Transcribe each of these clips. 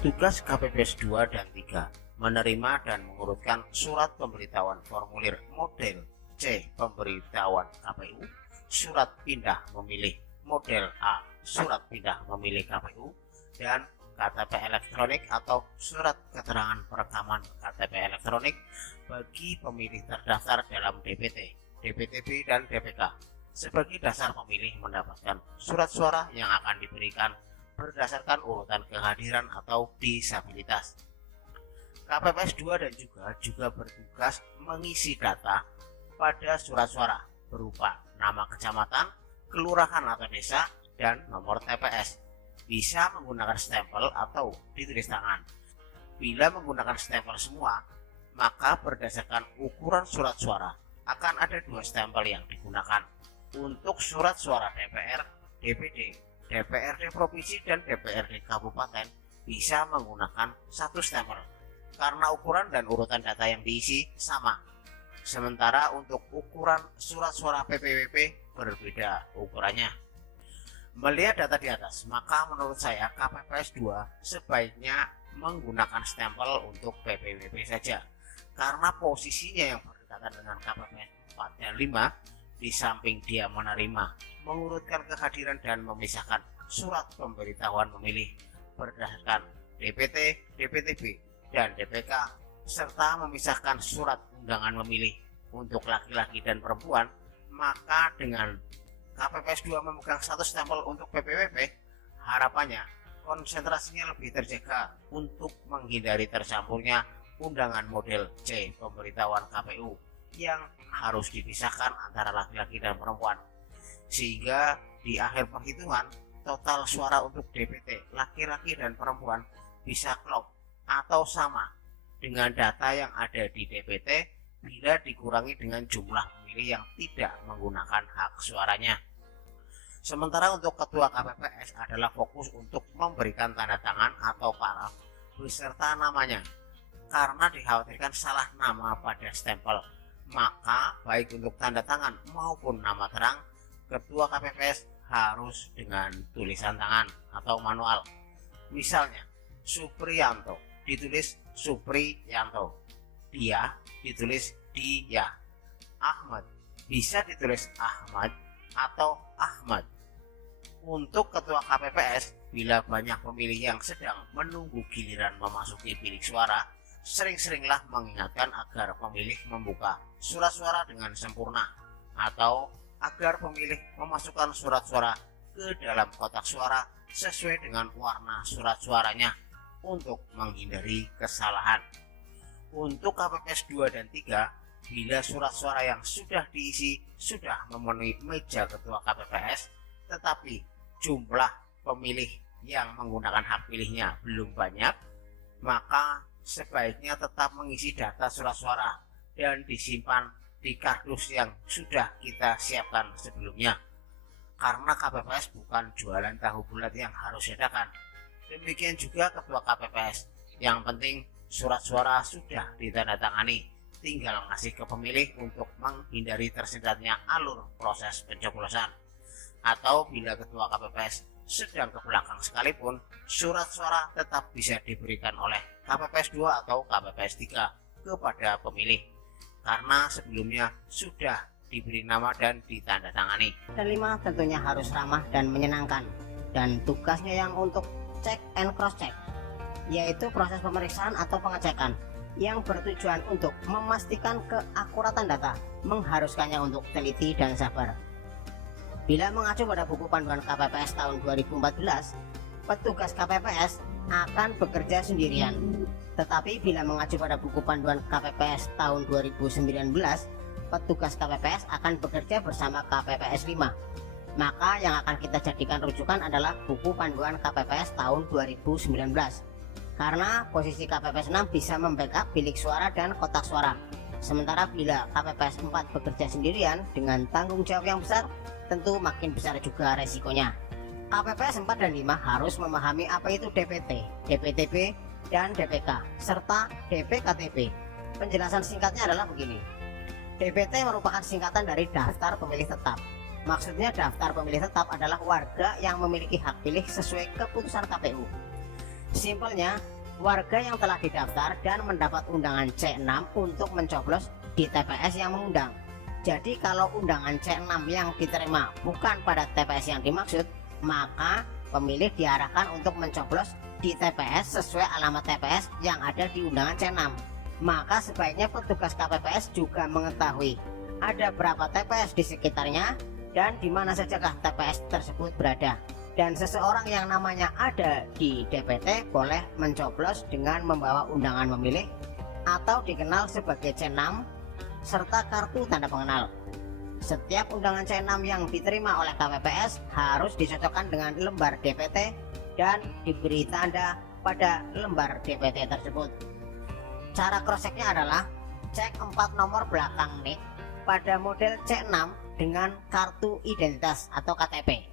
Tugas KPPS 2 dan 3 menerima dan mengurutkan surat pemberitahuan formulir model C pemberitahuan KPU, surat pindah memilih model A surat pindah memilih KPU, dan KTP elektronik atau surat keterangan perekaman KTP elektronik bagi pemilih terdaftar dalam DPT, DPTB, dan DPK sebagai dasar pemilih mendapatkan surat suara yang akan diberikan berdasarkan urutan kehadiran atau disabilitas. KPPS 2 dan juga bertugas mengisi data pada surat suara berupa nama kecamatan, kelurahan atau desa, dan nomor TPS. Bisa menggunakan stempel atau ditulis tangan. Bila menggunakan stempel semua, maka berdasarkan ukuran surat suara akan ada 2 stempel yang digunakan. Untuk surat suara DPR, DPD, DPRD Provinsi, dan DPRD Kabupaten bisa menggunakan 1 stempel karena ukuran dan urutan data yang diisi sama. Sementara untuk ukuran surat suara PPWP berbeda ukurannya. Melihat data di atas, maka menurut saya KPPS 2 sebaiknya menggunakan stempel untuk PPWP saja, karena posisinya yang berdekatan dengan KPPS 4 dan 5. Di samping dia menerima, mengurutkan kehadiran, dan memisahkan surat pemberitahuan memilih berdasarkan DPT, DPTB, dan DPK, serta memisahkan surat undangan memilih untuk laki-laki dan perempuan, maka dengan KPPS 2 memegang 1 stempel untuk PPWP, harapannya konsentrasinya lebih terjaga untuk menghindari tercampurnya undangan model C pemberitahuan KPU yang harus dipisahkan antara laki-laki dan perempuan, sehingga di akhir perhitungan total suara untuk DPT laki-laki dan perempuan bisa klop atau sama dengan data yang ada di DPT bila dikurangi dengan jumlah pemilih yang tidak menggunakan hak suaranya. Sementara untuk ketua KPPS adalah fokus untuk memberikan tanda tangan atau paraf beserta namanya, karena dikhawatirkan salah nama pada stempel. Maka baik untuk tanda tangan maupun nama terang, ketua KPPS harus dengan tulisan tangan atau manual. Misalnya Supriyanto ditulis Supriyanto, Dia ditulis Dia, Ahmad bisa ditulis Ahmad atau Ahmad. Untuk ketua KPPS, bila banyak pemilih yang sedang menunggu giliran memasuki bilik suara, sering-seringlah mengingatkan agar pemilih membuka surat suara dengan sempurna, atau agar pemilih memasukkan surat suara ke dalam kotak suara sesuai dengan warna surat suaranya untuk menghindari kesalahan. Untuk KPPS 2 dan 3, bila surat suara yang sudah diisi sudah memenuhi meja ketua KPPS, tetapi jumlah pemilih yang menggunakan hak pilihnya belum banyak, maka sebaiknya tetap mengisi data surat suara dan disimpan di kardus yang sudah kita siapkan sebelumnya, karena KPPS bukan jualan tahu bulat yang harus diadakan. Demikian juga ketua KPPS, yang penting surat suara sudah ditandatangani, tinggal ngasih ke pemilih untuk menghindari tersendatnya alur proses pencoblosan. Atau bila ketua KPPS sedang ke belakang sekalipun, surat suara tetap bisa diberikan oleh KPPS 2 atau KPPS 3 kepada pemilih, karena sebelumnya sudah diberi nama dan ditandatangani. Dan 5, tentunya harus ramah dan menyenangkan, dan tugasnya yang untuk check and cross check, yaitu proses pemeriksaan atau pengecekan yang bertujuan untuk memastikan keakuratan data, mengharuskannya untuk teliti dan sabar. Bila mengacu pada buku panduan KPPS tahun 2014, petugas KPPS akan bekerja sendirian. Tetapi bila mengacu pada buku panduan KPPS tahun 2019, petugas KPPS akan bekerja bersama KPPS 5. Maka yang akan kita jadikan rujukan adalah buku panduan KPPS tahun 2019. Karena posisi KPPS 6 bisa membackup bilik suara dan kotak suara. Sementara bila KPPS 4 bekerja sendirian dengan tanggung jawab yang besar, tentu makin besar juga resikonya. KPPS 4 dan 5 harus memahami apa itu DPT, DPTB, dan DPK, serta DPKTB. Penjelasan singkatnya adalah begini. DPT merupakan singkatan dari daftar pemilih tetap. Maksudnya daftar pemilih tetap adalah warga yang memiliki hak pilih sesuai keputusan KPU. Simpelnya, warga yang telah didaftar dan mendapat undangan C6 untuk mencoblos di TPS yang mengundang. Jadi kalau undangan C6 yang diterima bukan pada TPS yang dimaksud, maka pemilih diarahkan untuk mencoblos di TPS sesuai alamat TPS yang ada di undangan C6. Maka sebaiknya petugas KPPS juga mengetahui ada berapa TPS di sekitarnya dan di mana sajakah TPS tersebut berada. Dan seseorang yang namanya ada di DPT boleh mencoblos dengan membawa undangan memilih atau dikenal sebagai C6 serta kartu tanda pengenal. Setiap undangan C6 yang diterima oleh KPPS harus disocokkan dengan lembar DPT dan diberi tanda pada lembar DPT tersebut. Cara cross-checknya adalah cek 4 nomor belakang NIK pada model C6 dengan kartu identitas atau KTP.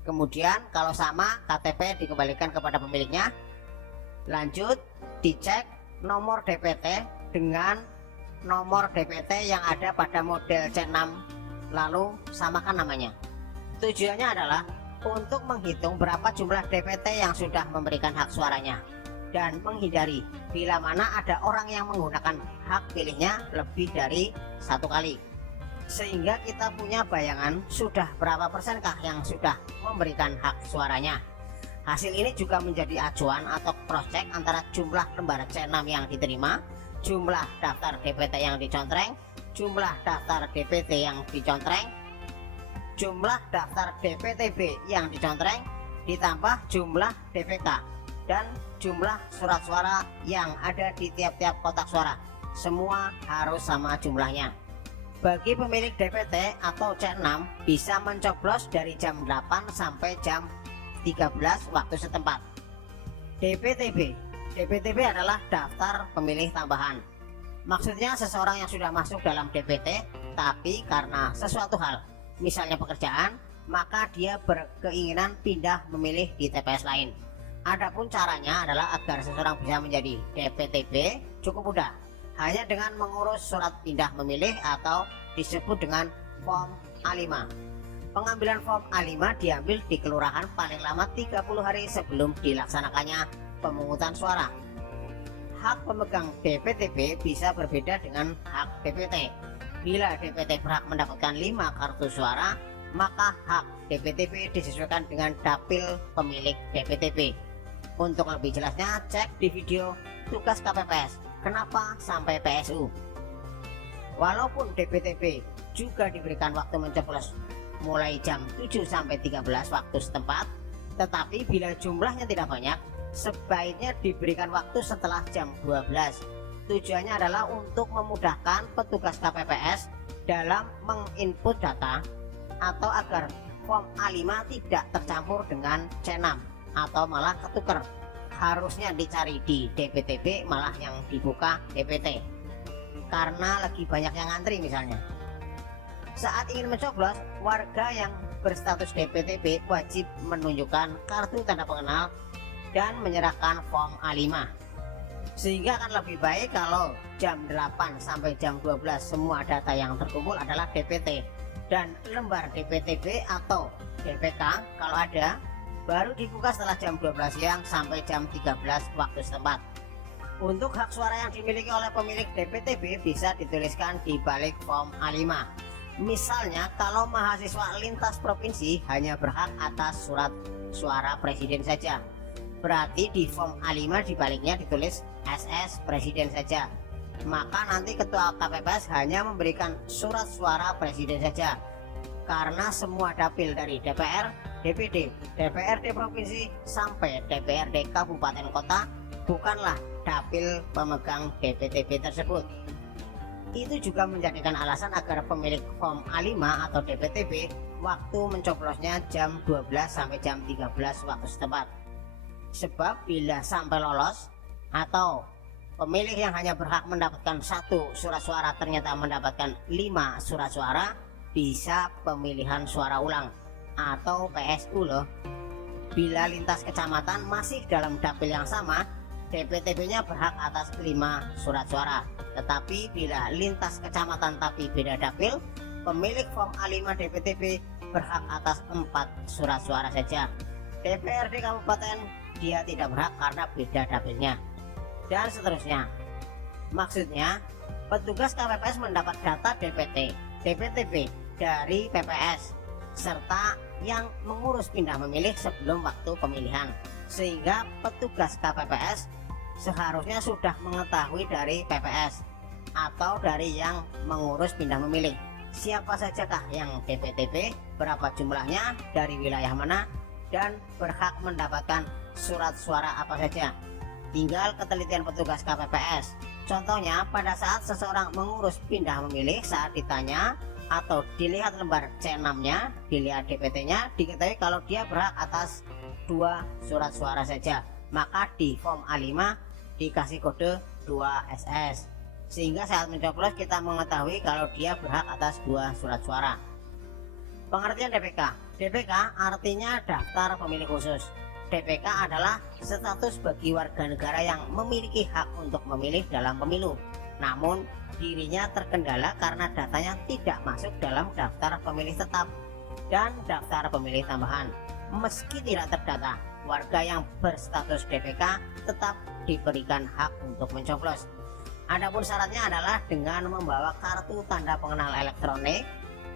Kemudian kalau sama, KTP dikembalikan kepada pemiliknya. Lanjut dicek nomor DPT dengan nomor DPT yang ada pada model C6, lalu samakan namanya. Tujuannya adalah untuk menghitung berapa jumlah DPT yang sudah memberikan hak suaranya dan menghindari bila mana ada orang yang menggunakan hak pilihnya lebih dari satu kali, sehingga kita punya bayangan sudah berapa persenkah yang sudah memberikan hak suaranya. Hasil ini juga menjadi acuan atau cross check antara jumlah lembar C6 yang diterima, jumlah daftar DPT yang dicontreng, jumlah daftar DPT yang dicontreng, jumlah daftar DPTB yang dicontreng, ditambah jumlah DPK dan jumlah surat suara yang ada di tiap-tiap kotak suara. Semua harus sama jumlahnya. Bagi pemilik DPT atau C6 bisa mencoblos dari jam 8 sampai jam 13 waktu setempat. DPTB adalah daftar pemilih tambahan. Maksudnya seseorang yang sudah masuk dalam DPT tapi karena sesuatu hal, misalnya pekerjaan, maka dia berkeinginan pindah memilih di TPS lain. Adapun caranya adalah agar seseorang bisa menjadi DPTB cukup mudah, hanya dengan mengurus surat pindah memilih atau disebut dengan form A5. Pengambilan form A5 diambil di kelurahan paling lama 30 hari sebelum dilaksanakannya pemungutan suara. Hak pemegang DPTB bisa berbeda dengan hak DPT. Bila DPT berhak mendapatkan 5 kartu suara, maka hak DPTB disesuaikan dengan dapil pemilik DPTB. Untuk lebih jelasnya, cek di video tugas KPPS kenapa sampai PSU. Walaupun DPTB juga diberikan waktu mencoblos mulai jam 7 sampai 13 waktu setempat, tetapi bila jumlahnya tidak banyak, sebaiknya diberikan waktu setelah jam 12. Tujuannya adalah untuk memudahkan petugas KPPS dalam menginput data atau agar form A5 tidak tercampur dengan C6 atau malah ketuker. Harusnya dicari di DPTB malah yang dibuka DPT karena lagi banyak yang ngantri misalnya. Saat ingin mencoblos, warga yang berstatus DPTB wajib menunjukkan kartu tanda pengenal dan menyerahkan form A5. Sehingga akan lebih baik kalau jam 8 sampai jam 12 semua data yang terkumpul adalah DPT, dan lembar DPTB atau DPK kalau ada baru dibuka setelah jam 12 siang sampai jam 13 waktu setempat. Untuk hak suara yang dimiliki oleh pemilik DPTB bisa dituliskan di balik form A5. Misalnya kalau mahasiswa lintas provinsi hanya berhak atas surat suara presiden saja, berarti di form A5 di baliknya ditulis SS presiden saja. Maka nanti ketua KPPS hanya memberikan surat suara presiden saja, karena semua dapil dari DPR, DPD, DPRD provinsi sampai DPRD kabupaten kota bukanlah dapil pemegang DPTB tersebut. Itu juga menjadikan alasan agar pemilik form A5 atau DPTB waktu mencoblosnya jam 12 sampai jam 13 waktu setempat. Sebab bila sampai lolos atau pemilih yang hanya berhak mendapatkan 1 surat suara ternyata mendapatkan 5 surat suara, bisa pemilihan suara ulang atau PSU loh. Bila lintas kecamatan masih dalam dapil yang sama, DPTB-nya berhak atas 5 surat suara. Tetapi bila lintas kecamatan tapi beda dapil, pemilik form A5 DPTB berhak atas 4 surat suara saja. DPRD kabupaten dia tidak berhak karena beda dapilnya, dan seterusnya. Maksudnya, petugas KPPS mendapat data DPT, DPTP dari PPS, serta yang mengurus pindah memilih sebelum waktu pemilihan, sehingga petugas KPPS seharusnya sudah mengetahui dari PPS atau dari yang mengurus pindah memilih siapa sajakah yang DPTP, berapa jumlahnya, dari wilayah mana, dan berhak mendapatkan surat suara apa saja. Tinggal ketelitian petugas KPPS. Contohnya, pada saat seseorang mengurus pindah memilih, saat ditanya atau dilihat lembar C6-nya, dilihat DPT-nya, diketahui kalau dia berhak atas 2 surat suara saja. Maka di form A5 dikasih kode 2SS. Sehingga saat mencoblos kita mengetahui kalau dia berhak atas 2 surat suara. Pengertian DPK. DPK artinya daftar pemilih khusus. DPK adalah status bagi warga negara yang memiliki hak untuk memilih dalam pemilu, namun dirinya terkendala karena datanya tidak masuk dalam daftar pemilih tetap dan daftar pemilih tambahan. Meski tidak terdata, warga yang berstatus DPK tetap diberikan hak untuk mencoblos. Adapun syaratnya adalah dengan membawa kartu tanda pengenal elektronik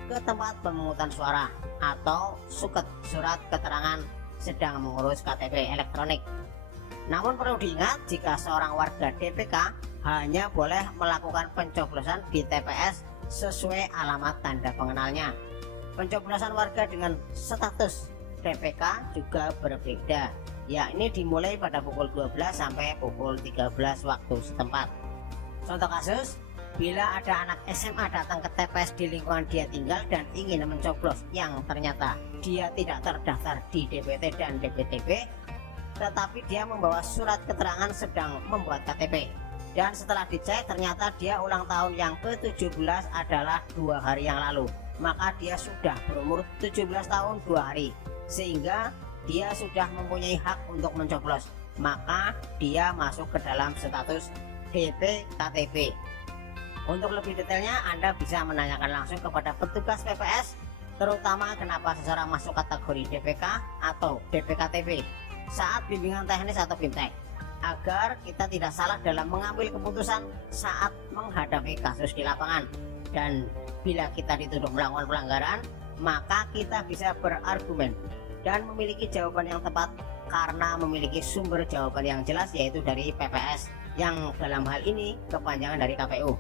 ke tempat pemungutan suara atau suket, surat keterangan sedang mengurus KTP elektronik. Namun perlu diingat, jika seorang warga DPK hanya boleh melakukan pencoblosan di TPS sesuai alamat tanda pengenalnya. Pencoblosan warga dengan status DPK juga berbeda, yakni dimulai pada pukul 12 sampai pukul 13 waktu setempat. Contoh kasus, bila ada anak SMA datang ke TPS di lingkungan dia tinggal dan ingin mencoblos yang ternyata dia tidak terdaftar di DPT dan DPTP, tetapi dia membawa surat keterangan sedang membuat KTP, dan setelah dicek ternyata dia ulang tahun yang ke-17 adalah 2 hari yang lalu, maka dia sudah berumur 17 tahun 2 hari, sehingga dia sudah mempunyai hak untuk mencoblos, maka dia masuk ke dalam status DPKTP. Untuk lebih detailnya Anda bisa menanyakan langsung kepada petugas PPS, terutama kenapa seseorang masuk kategori DPK atau DPKTP saat bimbingan teknis atau BIMTEK, agar kita tidak salah dalam mengambil keputusan saat menghadapi kasus di lapangan. Dan bila kita dituduh melakukan pelanggaran, maka kita bisa berargumen dan memiliki jawaban yang tepat karena memiliki sumber jawaban yang jelas, yaitu dari PPS, yang dalam hal ini kepanjangan dari KPU.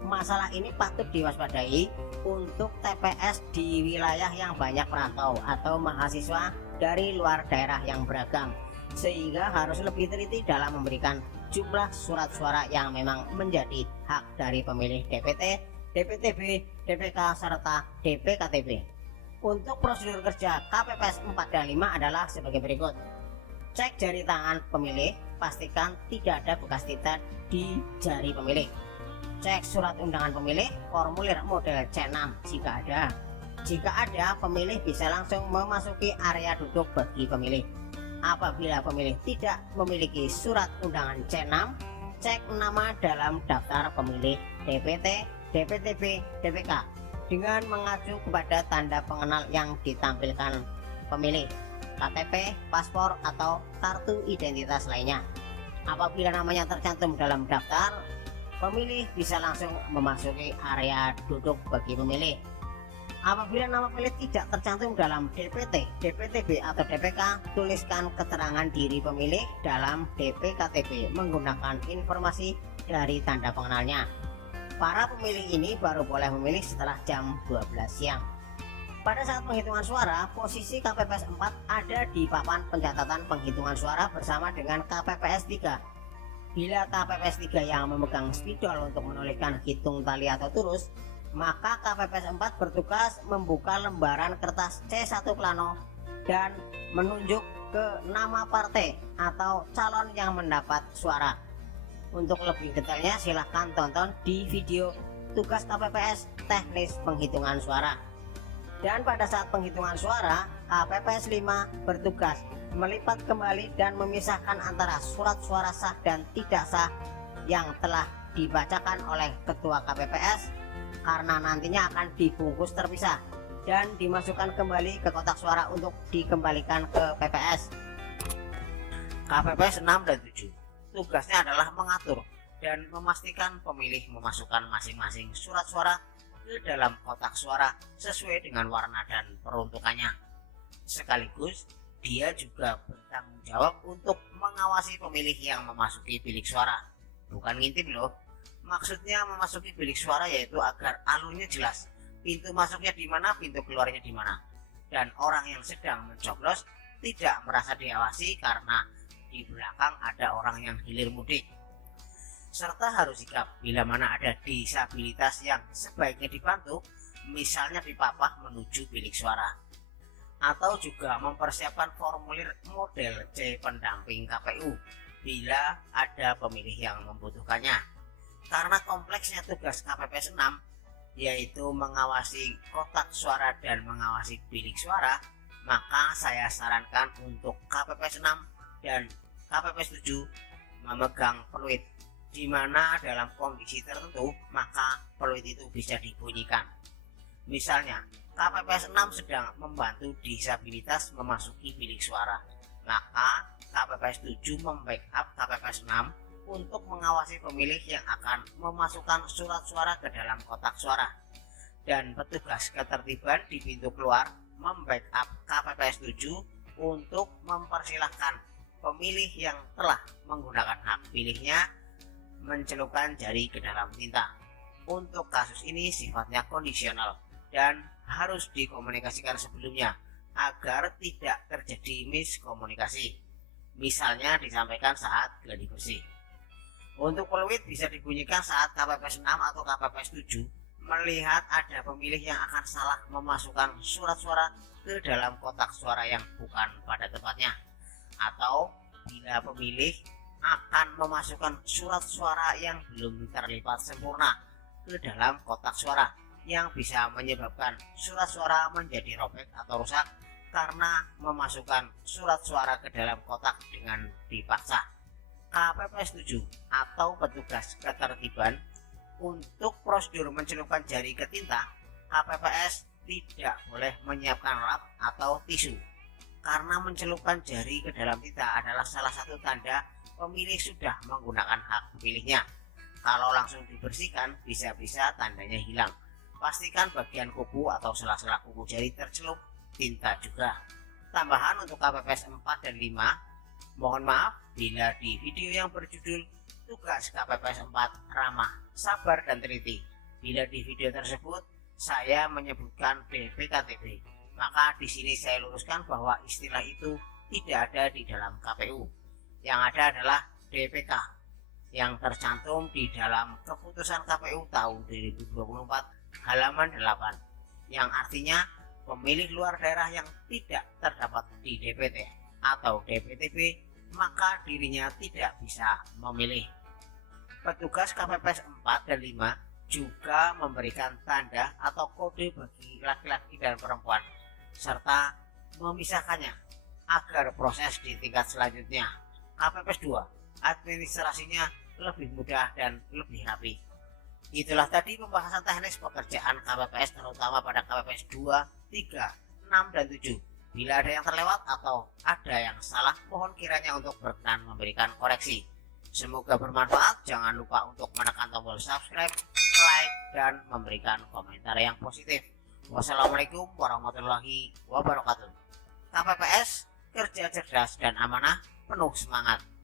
Masalah ini patut diwaspadai untuk TPS di wilayah yang banyak perantau atau mahasiswa dari luar daerah yang beragam, sehingga harus lebih teliti dalam memberikan jumlah surat suara yang memang menjadi hak dari pemilih DPT, DPTB, DPK, serta DPKTB. Untuk prosedur kerja KPPS 4 dan 5 adalah sebagai berikut. Cek jari tangan pemilih, pastikan tidak ada bekas tinta di jari pemilih. Cek surat undangan pemilih, formulir model C6 jika ada. Jika ada, pemilih bisa langsung memasuki area duduk bagi pemilih. Apabila pemilih tidak memiliki surat undangan C6, cek nama dalam daftar pemilih DPT, DPTB, DPK dengan mengacu kepada tanda pengenal yang ditampilkan pemilih, KTP, paspor, atau kartu identitas lainnya. Apabila namanya tercantum dalam daftar, pemilih bisa langsung memasuki area duduk bagi pemilih. Apabila nama pemilih tidak tercantum dalam DPT, DPTB, atau DPK, tuliskan keterangan diri pemilih dalam DPKTB menggunakan informasi dari tanda pengenalnya. Para pemilih ini baru boleh memilih setelah jam 12 siang. Pada saat penghitungan suara, posisi KPPS 4 ada di papan pencatatan penghitungan suara bersama dengan KPPS 3. Bila KPPS 3 yang memegang spidol untuk menuliskan hitung tali atau turus, maka KPPS 4 bertugas membuka lembaran kertas C1 plano dan menunjuk ke nama partai atau calon yang mendapat suara. Untuk lebih detailnya silahkan tonton di video tugas KPPS teknis penghitungan suara. Dan pada saat penghitungan suara, KPPS 5 bertugas melipat kembali dan memisahkan antara surat suara sah dan tidak sah yang telah dibacakan oleh ketua KPPS, karena nantinya akan dibungkus terpisah dan dimasukkan kembali ke kotak suara untuk dikembalikan ke PPS. KPPS 6 dan 7 tugasnya adalah mengatur dan memastikan pemilih memasukkan masing-masing surat suara ke dalam kotak suara sesuai dengan warna dan peruntukannya. Sekaligus dia juga bertanggung jawab untuk mengawasi pemilih yang memasuki bilik suara. Bukan ngintip loh. Maksudnya memasuki bilik suara yaitu agar alurnya jelas, pintu masuknya di mana, pintu keluarnya di mana, dan orang yang sedang mencoblos tidak merasa diawasi karena di belakang ada orang yang hilir mudik. Serta harus sikap bila mana ada disabilitas yang sebaiknya dibantu, misalnya dipapah menuju bilik suara, atau juga mempersiapkan formulir model C pendamping KPU bila ada pemilih yang membutuhkannya. Karena kompleksnya tugas KPPS 6 yaitu mengawasi kotak suara dan mengawasi bilik suara, maka saya sarankan untuk KPPS 6 dan KPPS 7 memegang peluit, di mana dalam kondisi tertentu maka peluit itu bisa dibunyikan. Misalnya KPPS 6 sedang membantu disabilitas memasuki bilik suara, maka KPPS 7 membackup KPPS 6 untuk mengawasi pemilih yang akan memasukkan surat suara ke dalam kotak suara, dan petugas ketertiban di pintu keluar membackup KPPS 7 untuk mempersilahkan pemilih yang telah menggunakan hak pilihnya mencelupkan jari ke dalam tinta. Untuk kasus ini sifatnya kondisional dan harus dikomunikasikan sebelumnya agar tidak terjadi miskomunikasi. Misalnya disampaikan saat gladi bersih. Untuk peluit bisa dibunyikan saat KPPS 6 atau KPPS 7 melihat ada pemilih yang akan salah memasukkan surat suara ke dalam kotak suara yang bukan pada tempatnya, atau bila pemilih akan memasukkan surat suara yang belum terlipat sempurna ke dalam kotak suara yang bisa menyebabkan surat suara menjadi robek atau rusak karena memasukkan surat suara ke dalam kotak dengan dipaksa. KPPS 7 atau petugas ketertiban untuk prosedur mencelupkan jari ke tinta, KPPS tidak boleh menyiapkan lap atau tisu, karena mencelupkan jari ke dalam tinta adalah salah satu tanda pemilih sudah menggunakan hak pilihnya. Kalau langsung dibersihkan, bisa-bisa tandanya hilang. Pastikan bagian kuku atau sela-sela kuku jari tercelup tinta juga. Tambahan untuk KPPS 4 dan 5, mohon maaf bila di video yang berjudul tugas KPPS 4 ramah, sabar dan teliti, bila di video tersebut saya menyebutkan DPKTB, maka di sini saya luruskan bahwa istilah itu tidak ada di dalam KPU. Yang ada adalah DPK yang tercantum di dalam keputusan KPU tahun 2024 halaman 8, yang artinya pemilih luar daerah yang tidak terdapat di DPT atau DPTB maka dirinya tidak bisa memilih. Petugas KPPS 4 dan 5 juga memberikan tanda atau kode bagi laki-laki dan perempuan serta memisahkannya agar proses di tingkat selanjutnya KPPS 2 administrasinya lebih mudah dan lebih rapi. Itulah tadi pembahasan teknis pekerjaan KPPS terutama pada KPPS 2, 3, 6, dan 7. Bila ada yang terlewat atau ada yang salah, mohon kiranya untuk berkenan memberikan koreksi. Semoga bermanfaat. Jangan lupa untuk menekan tombol subscribe, like, dan memberikan komentar yang positif. Wassalamualaikum warahmatullahi wabarakatuh. KPPS, kerja cerdas dan amanah, penuh semangat.